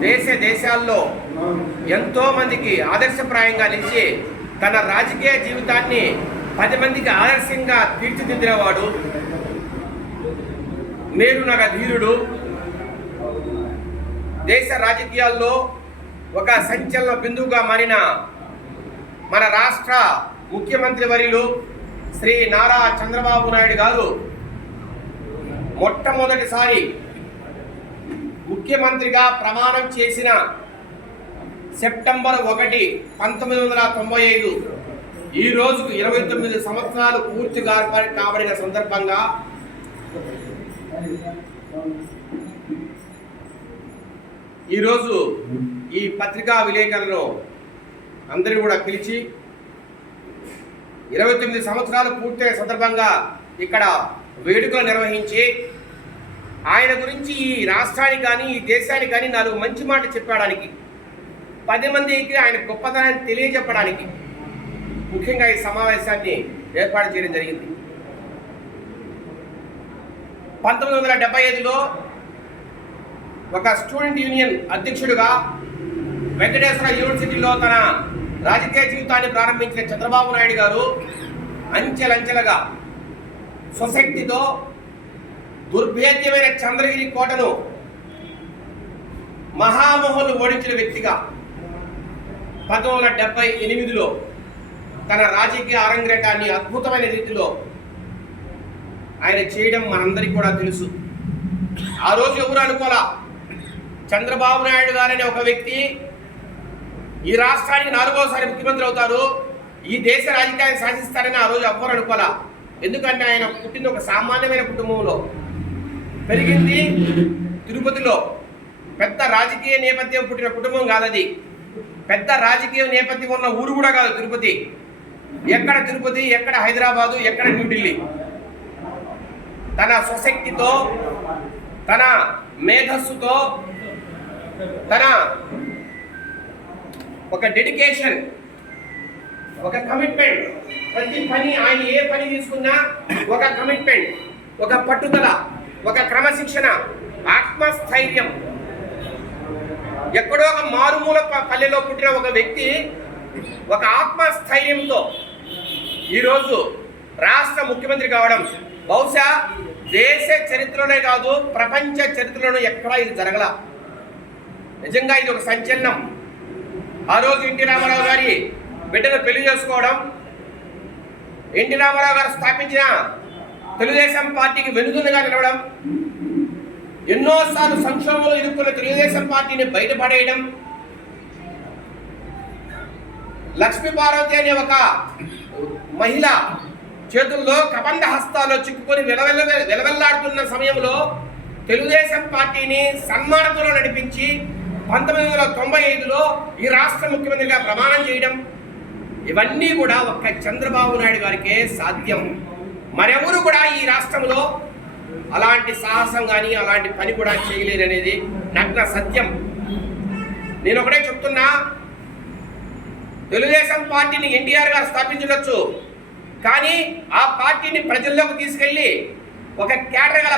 దేశ దేశాల్లో ఎంతో మందికి ఆదర్శప్రాయంగా నిలిచి తన రాజకీయ జీవితాన్ని పది మందికి ఆదర్శంగా తీర్చిదిద్దినవాడు మేరునగ ధీరుడు. దేశ రాజకీయాల్లో ఒక సంచలన బిందువుగా మారిన మన రాష్ట్ర ముఖ్యమంత్రి వర్యులు శ్రీ నారా చంద్రబాబు నాయుడు గారు మొట్టమొదటిసారి ముఖ్యమంత్రిగా ప్రమాణం చేసిన సెప్టెంబర్ ఒకటి పంతొమ్మిది వందల తొంభై ఐదు ఈ రోజుకు ఇరవై తొమ్మిది సంవత్సరాలు పూర్తిగా కాబడిన సందర్భంగా ఈరోజు ఈ పత్రికా విలేకరులను అందరూ కూడా పిలిచి ఇరవై తొమ్మిది సంవత్సరాలు పూర్తయిన సందర్భంగా ఇక్కడ వేడుకలు నిర్వహించి ఆయన గురించి ఈ రాష్ట్రానికి కానీ ఈ దేశానికి కానీ నాలుగు మంచి మాట చెప్పడానికి పది మందికి ఆయన గొప్పతనాన్ని తెలియజెప్పడానికి ముఖ్యంగా ఈ సమావేశాన్ని ఏర్పాటు చేయడం జరిగింది. పంతొమ్మిది వందల డెబ్బై ఐదులో ఒక స్టూడెంట్ యూనియన్ అధ్యక్షుడిగా వెంకటేశ్వర యూనివర్సిటీలో తన రాజకీయ జీవితాన్ని ప్రారంభించిన చంద్రబాబు నాయుడు గారు అంచెలంచెలుగా స్వశక్తితో దుర్భేద్యమైన చంద్రగిరి కోటను మహామోహన్ ఓడించిన వ్యక్తిగా పంతొమ్మిది వందల డెబ్బై ఎనిమిదిలో తన రాజకీయ అరంగేటాన్ని అద్భుతమైన రీతిలో ఆయన చేయడం మనందరికీ కూడా తెలుసు. ఆ రోజు ఎవరు అనుకోలా? చంద్రబాబు నాయుడు గారనే ఒక వ్యక్తి ఈ రాష్ట్రానికి నాలుగోసారి ముఖ్యమంత్రి అవుతారు. ఈ దేశ రాజకీయాన్ని శాసిస్తారని ఆ రోజు ఎవ్వరు అనుకోలా? ఎందుకంటే ఆయన పుట్టింది ఒక సామాన్యమైన కుటుంబంలో. పెరిగింది తిరుపతిలో. పెద్ద రాజకీయ నేపథ్యం పుట్టిన కుటుంబం కాదది. పెద్ద రాజకీయ నేపథ్యం ఉన్న ఊరు కూడా కాదు తిరుపతి. ఎక్కడ తిరుపతి ఎక్కడ హైదరాబాదు ఎక్కడ న్యూఢిల్లీ తన స్వశక్తితో తన మేధస్సుతో తన ఒక డెడికేషన్ ఒక కమిట్మెంట్. ప్రతి పని ఆయన ఏ పని తీసుకున్నా ఒక కమిట్మెంట్ ఒక పట్టుదల. ఒక క్రమశిక్షణ ఆత్మస్థైర్యం. ఎక్కడో ఒక మారుమూల పల్లెలో పుట్టిన ఒక వ్యక్తి ఒక ఆత్మస్థైర్యంతో ఈరోజు రాష్ట్ర ముఖ్యమంత్రి కావడం బహుశా దేశ చరిత్రలోనే కాదు ప్రపంచ చరిత్రలోనూ ఎక్కడా ఇది జరగల. నిజంగా ఇది ఒక సంచలనం. ఆ రోజు ఎన్టీ రామారావు గారి బిడ్డను పెళ్ళి చేసుకోవడం ఎన్టీ రామారావు గారు స్థాపించిన తెలుగుదేశం పార్టీకి వెనుదన్నుగా నిలవడం ఎన్నోసార్లు సంక్షోభంలో ఎదుర్కొన్న తెలుగుదేశం పార్టీని బయటపడేయడం లక్ష్మీ పార్వతి అనే ఒక మహిళ చేతుల్లో కబంధ హస్తాల్లో చిక్కుకొని వెలవెల్ల వెలవెల్లాడుతున్న సమయంలో తెలుగుదేశం పార్టీని సన్మార్గంలో నడిపించి పంతొమ్మిది వందల తొంభై ఐదులో ఈ రాష్ట్ర ముఖ్యమంత్రిగా ప్రమాణం చేయడం ఇవన్నీ కూడా ఒక్క చంద్రబాబు నాయుడు గారికే సాధ్యం. మరెవరు కూడా ఈ రాష్ట్రంలో అలాంటి సాహసం కానీ అలాంటి పని కూడా చేయలేరు అనేది నగ్న సత్యం. నేను ఒకటే చెప్తున్నా తెలుగుదేశం పార్టీని ఎన్టీఆర్ గారు స్థాపించవచ్చు. కానీ ఆ పార్టీని ప్రజల్లోకి తీసుకెళ్ళి ఒక కేడర్ గల